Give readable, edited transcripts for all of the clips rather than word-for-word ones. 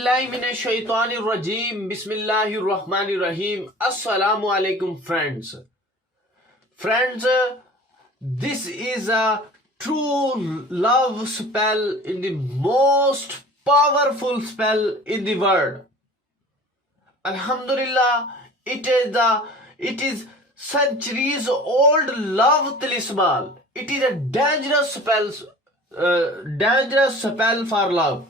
billahi minash shaitanir rajim. Bismillahir rahmanir rahim. Assalamu alaikum, friends. Friends, this is a true love spell in the most powerful spell in the world. Alhamdulillah, it is centuries old love talisman. It is a dangerous spell for love.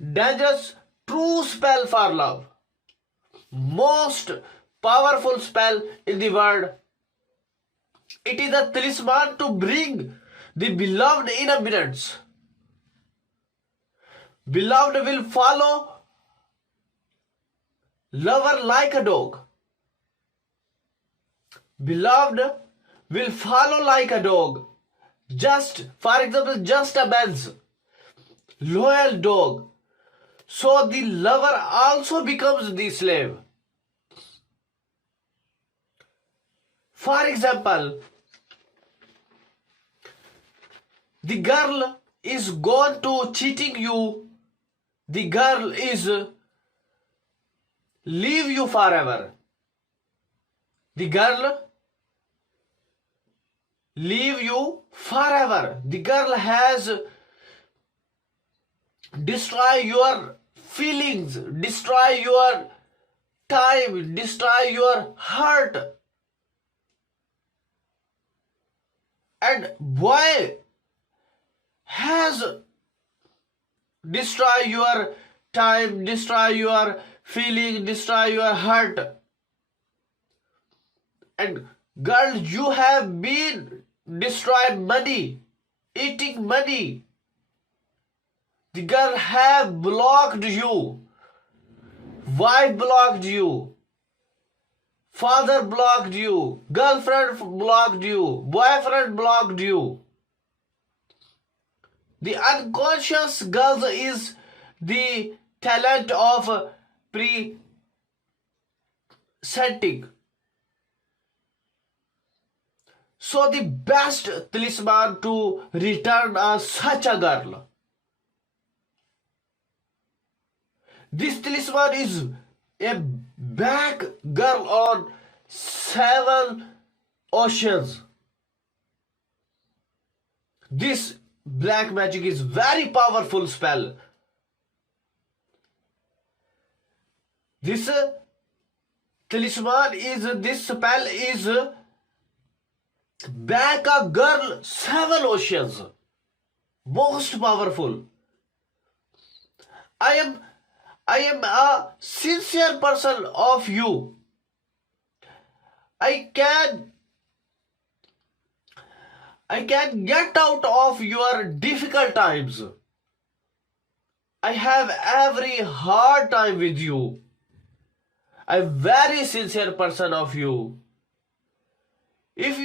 Dangerous true spell for love. Most powerful spell in the world. It is a talisman to bring the beloved in abundance. Beloved will follow lover like a dog. Beloved will follow like a dog. For example, just a man's loyal dog. So the lover also becomes the slave. For example, the girl is gone to cheating you. The girl is leave you forever. The girl leave you forever. The girl has destroy your feelings, destroy your time, destroy your heart. And boy has destroy your time, destroy your feeling, destroy your heart. And girl, you have been destroyed money, eating money. The girl have blocked you. Wife blocked you. Father blocked you. Girlfriend blocked you. Boyfriend blocked you. The unconscious girl is the talent of presenting. So the best talisman to return such a girl. This talisman is a back girl on 7 oceans. This black magic is very powerful spell. This spell is back a girl 7 oceans. Most powerful. I am a sincere person of you. I can get out of your difficult times. I have every hard time with you. I'm very sincere person of you. If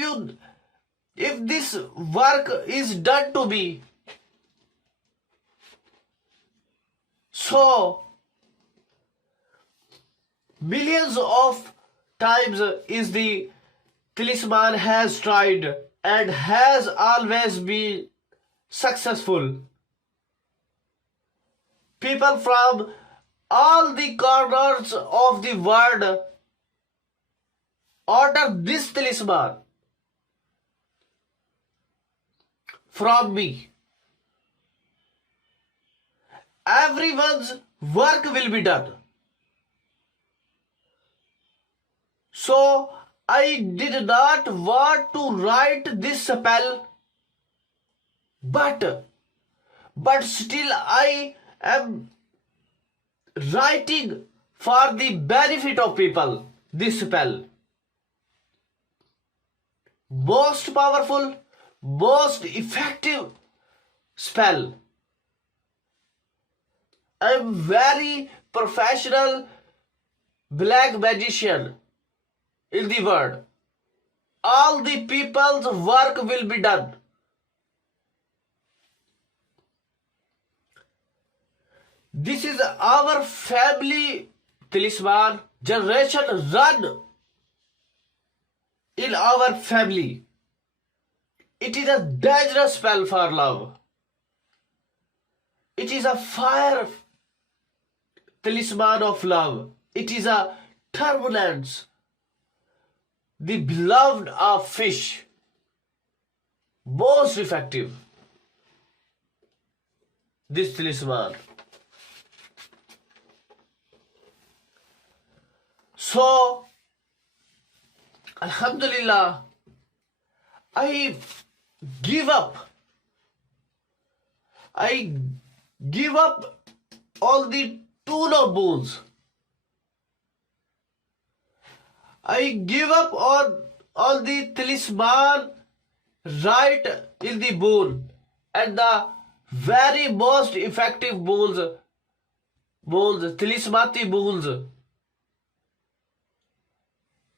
this work is done to me, so millions of times is the talisman has tried and has always been successful. People from all the corners of the world order this talisman from me. Everyone's work will be done. So I did not want to write this spell, but still I am writing for the benefit of people this spell. Most powerful, most effective spell. I am very professional black magician in the world. All the people's work will be done. This is our family talisman. Generation run in our family. It is a dangerous spell for love. It is a fire talisman of love. It is a turbulence, the beloved of fish, most effective. This talisman. So, Alhamdulillah, I give up. I give up all the tune of bones. I give up all the talisman right in the bone, and the very most effective bones, talismati bones.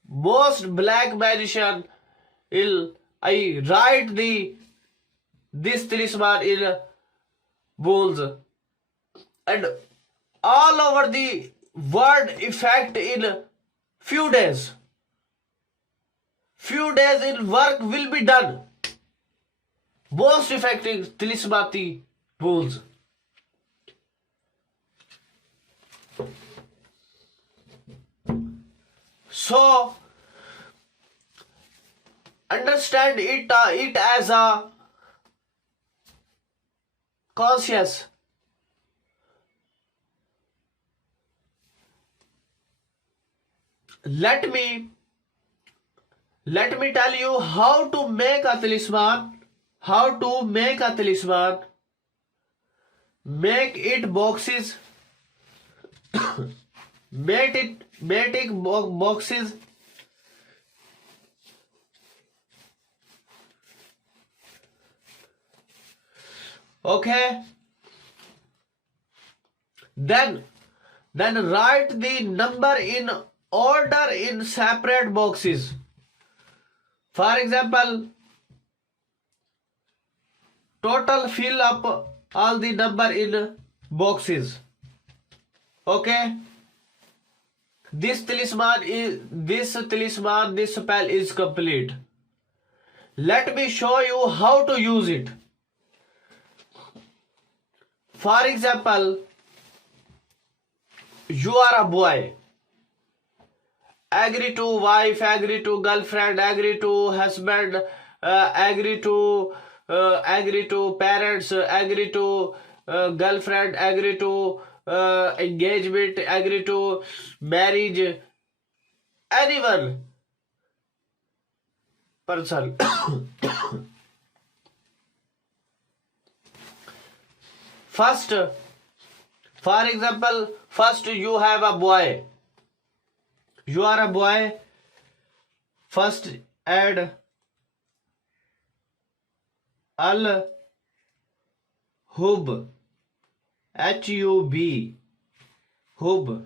Most black magician, I write this talisman in bones, and all over the word effect in few days. Few days in work will be done. Most effective talismati bones. So understand it as a conscious. Let me tell you how to make a talisman. How to make a talisman. Make it boxes. Make it boxes. Okay. Then write the number in order in separate boxes. For example, total fill up all the number in boxes. Okay. This spell is complete. Let me show you how to use it. For example, you are a boy. Agree to wife, agree to girlfriend, agree to husband, agree to parents, agree to girlfriend, agree to engagement, agree to marriage, anyone person. First, for example, first you have a boy. You are a boy. First add al hub, HUB, hub.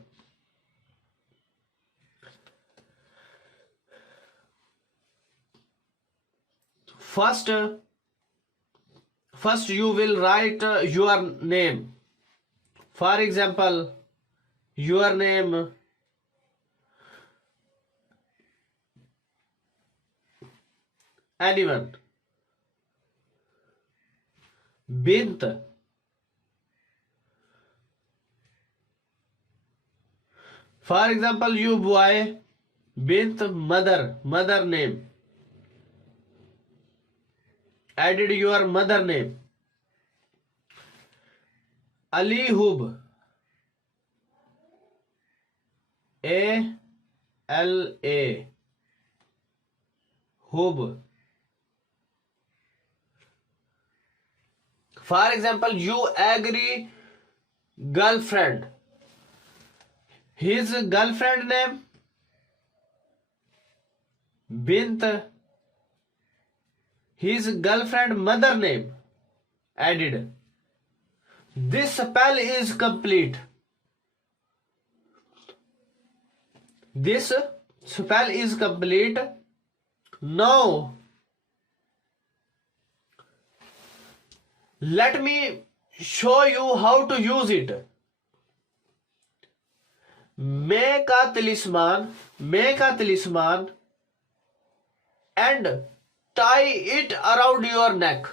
First you will write your name. For example, your name anyone. Bint. For example, you boy, bint mother name. Added your mother name. Ali Hub, ALA, Hub. For example, you agree girlfriend. His girlfriend name bint, his girlfriend mother name added. This spell is complete. This spell is complete. Now let me show you how to use it. Make a talisman and tie it around your neck.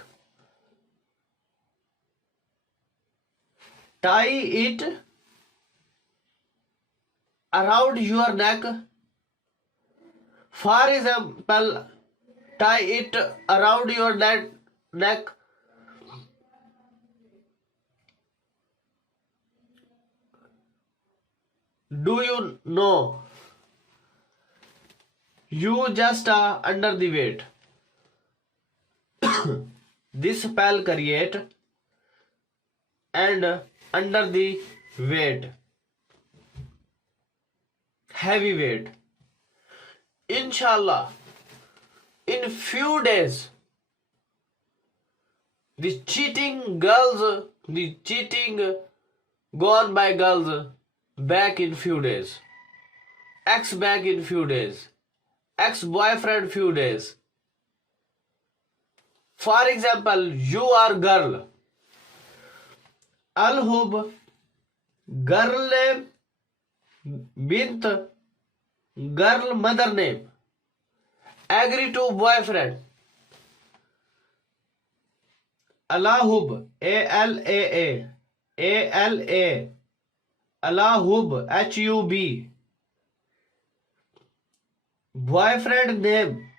Tie it around your neck. For example, tie it around your neck. Do you know? You just are under the weight. This spell create and under the weight, heavy weight. Inshallah, in few days, the cheating gone by girls back in few days, ex back in few days, ex-boyfriend few days. For example, you are girl. Al-Hub, girl name, bint, girl mother name. Agree to boyfriend. Alahub, A-L-A-A, A-L-A, Alahub, H-U-B. Boyfriend name,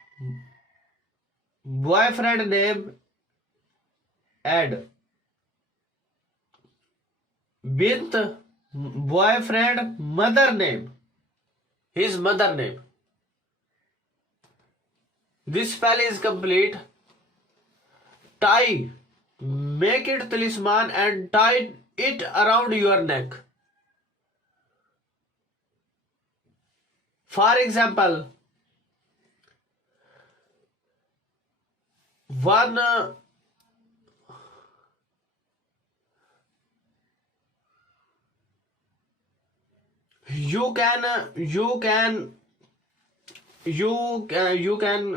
add. Bint, boyfriend, mother name, his mother name. This spell is complete. Tie, make it talisman and tie it around your neck. For example, one you can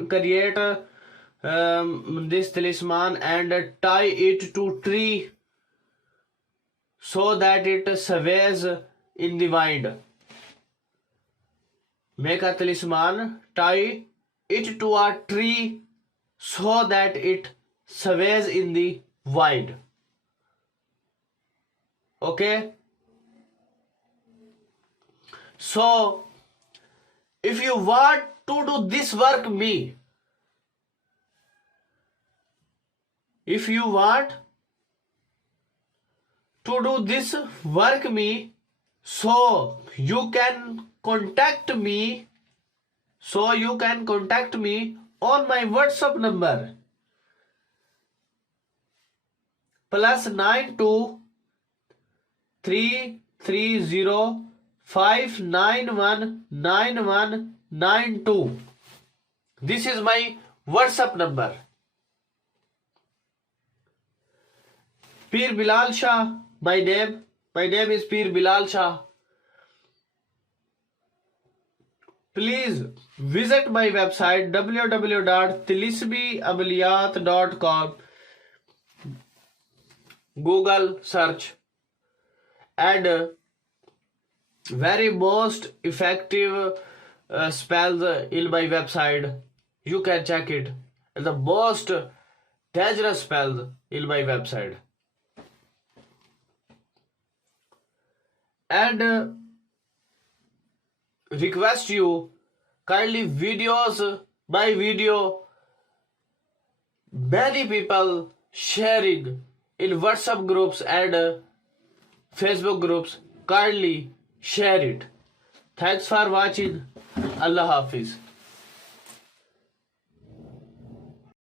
create this talisman and tie it to tree so that it sways in the wind. Make a talisman, tie it to a tree so that it sways in the wind. Okay? So, if you want to do this work me, if you want to do this work me, so you can contact me. On my WhatsApp number +92 330 591 9192. This is my WhatsApp number. Peer Bilal Shah, my name. My name is Peer Bilal Shah. Please visit my website www.tilisbiamaliyat.com. Google search and very most effective spells in my website. You can check it. And the most dangerous spells in my website. And request you kindly videos by video. Many people sharing in WhatsApp groups and Facebook groups. Kindly share it. Thanks for watching. Allah Hafiz.